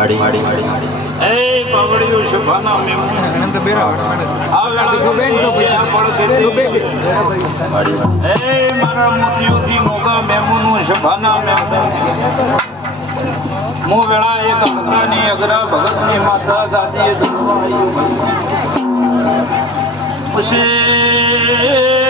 એ પાવડિયું શભાના મેમન અનંત બેરા આ વેળા બેન તો પૈસા પડે એ મારા મોતીઓથી મોગા મેમનનું શભાના મેમન મો વેળા એક અગ્રાની અગ્રા ભગતની માતા દાદીએ ધરવાયું પછી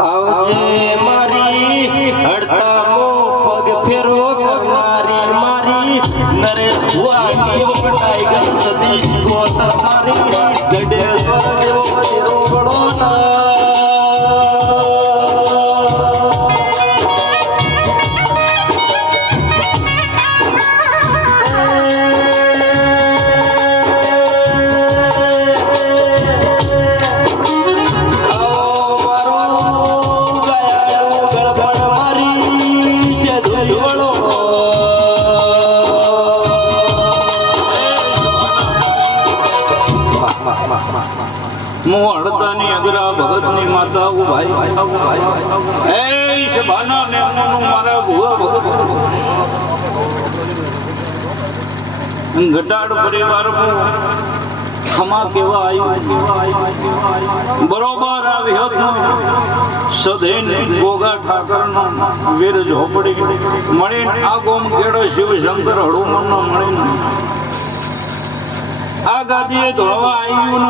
આવજે મારી હડતાલો પગ ફેરો કરનારી મારી નરેશ ભુવાની વટાઈ ગઈ સતીશ ગોતર મારી ગડેશ્વર દેવો બધી રોગડો હડતાની અગ્રા ભગતની માતા ભાઈ એ શભાના મેમનનું મારા ભુવા ભગત ઘટાડ પરિવારમાં ખમા કેવા આવ્યું બરોબર આ વિહતનો સધેન ગોગા ઠાકરનો વીર ઝોપડી મળીને આ ગોમ કેળો શિવ શંકર હળુમનનો મળીને આ ગાદીએ ધોળવા આવ્યું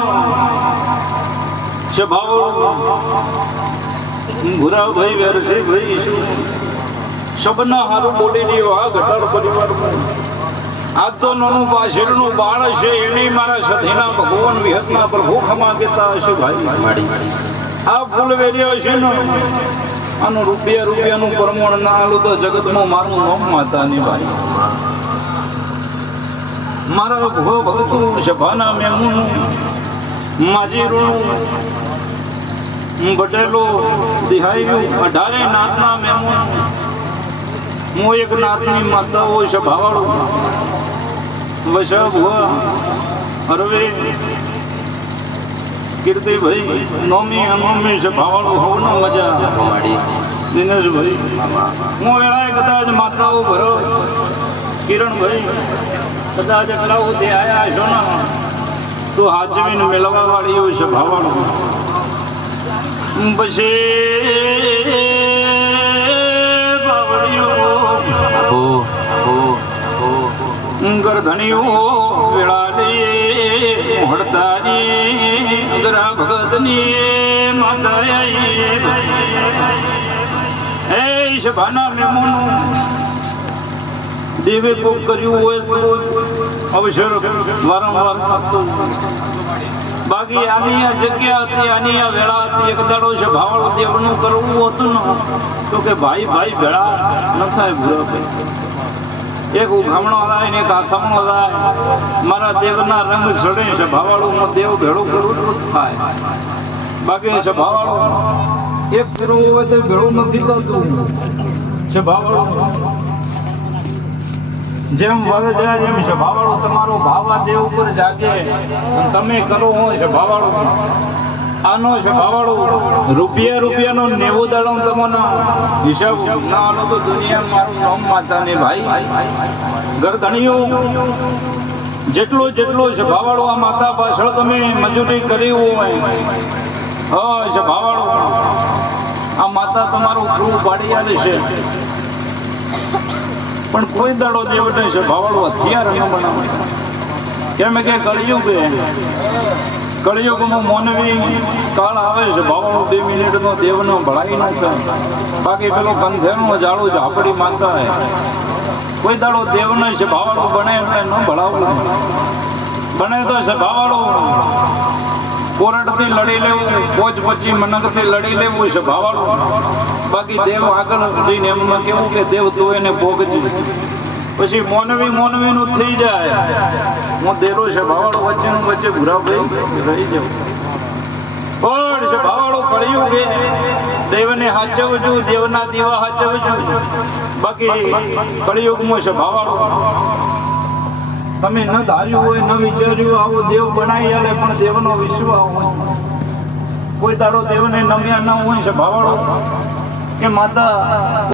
ભુરાભાઈ વેરસીભાઈ સબના હારું બોલી રહ્યો આ ઘટાડ પરિવારમાં આ તો નાનું પાછળનું બાળ છે એની મારા સધીના ભગવાન વિહતના પ્રભુ ખમા દેતા હશે ભાઈ આ ફૂલ વેર્યો છે ને આનું રૂપિયાનું પ્રમાણ ના આલું તો જગતમાં મારું નામ માતાની ભાઈ મારા ભો ભગતું સભાના મેમુનું માજીરું બટેલો દિહાયું 18 નાથના મેમુન હું એક નાથની માતા હોય છે ભાવાળું વૈશા ભુવા હરવે કીર્તિભાઈ નોમી અનોમી છે ભાવાળું હોવનો મજા દિનેશભાઈ હું વેળાએ કદાચ માતાઓ ભરો કિરણભાઈ કદાચ એટલા સુધી આયા છો ને તો હાજમીને મેળવવા વાળી એવું છે ભાવાળું પછી ગરધણીઓ વેળાલી હડતાની અગ્રા ભગતની માતા એ શભાના મેમોનું દેવે કોક કર્યું હોય તો અવસર વારંવાર થતું બાકી આની આ જગ્યા હતી આની આ વેળા હતી એક દાડો છે ભાવળ દેવનું કરવું હતું ને તો કે ભાઈ ભેળા ન થાય ભૂરાભાઈ એક ઉઘામણો થાય ને એક આસામણો થાય મારા દેવના રંગ ચડે છે ભાવાળું દેવ ભેળું કરવું તો થાય બાકી છે ભાવાળું એક ફેરવું હોય તો ભેળું નથી થતું છે ભાવાળું જેમ વરે જાય એમ છે ભાવાળું તમારો ભાવા દેવ ઉપર જાગે તમે કરો હોય છે ભાવાળું આનો છે ભાવાળું રૂપિયાનો 90 દાડો તમને હિસાબ ના આલો તો દુનિયા મારું નામ માતાને ભાઈ ગરધણીઓ જેટલો છે ભાવાળું આ માતા પાછળ તમે મજૂરી કરી હોય છે ભાવાળું આ માતા તમારું પૂરું પાડી આલે છે પણ કોઈ દાડો દેવને છે ભાવાળું હથિયાર ન બનાવે કેમ કે કળિયુગમાં મોનવી કાળ આવે છે ભાવાળું 2 મિનિટનો દેવનો ભળાઈ ન થાય બાકી પેલો કંધેરનો જાળું ઝાપડી માનતા હે કોઈ દાડો દેવને છે ભાવાળું બને એટલે ન ભળાવવું બને તો છે ભાવાળું કોરડથી લડી લેવું પોચ પછી મનકથી લડી લેવું છે ભાવાળું બાકી દેવ આગળ જઈને એમમાં કેવું કે દેવ તું એને ભોગજી પછી મોનવી નું થઈ જાય હું દેરો છે ભાવાળો વચ્ચે ભૂરાભાઈ રહી જાઉં પણ છે ભાવાળો પડ્યું કે દેવને હાચવજો દેવના દીવા હાચવજો બાકી કળિયુગમાં છે ભાવાળો તમે ન ધાર્યું હોય ન વિચાર્યું આવો દેવ બનાવી આલે પણ દેવનો વિશ્વાસ હોય કોઈ દાડો દેવને નમ્યા ન હોય છે ભાવાળો કે માતા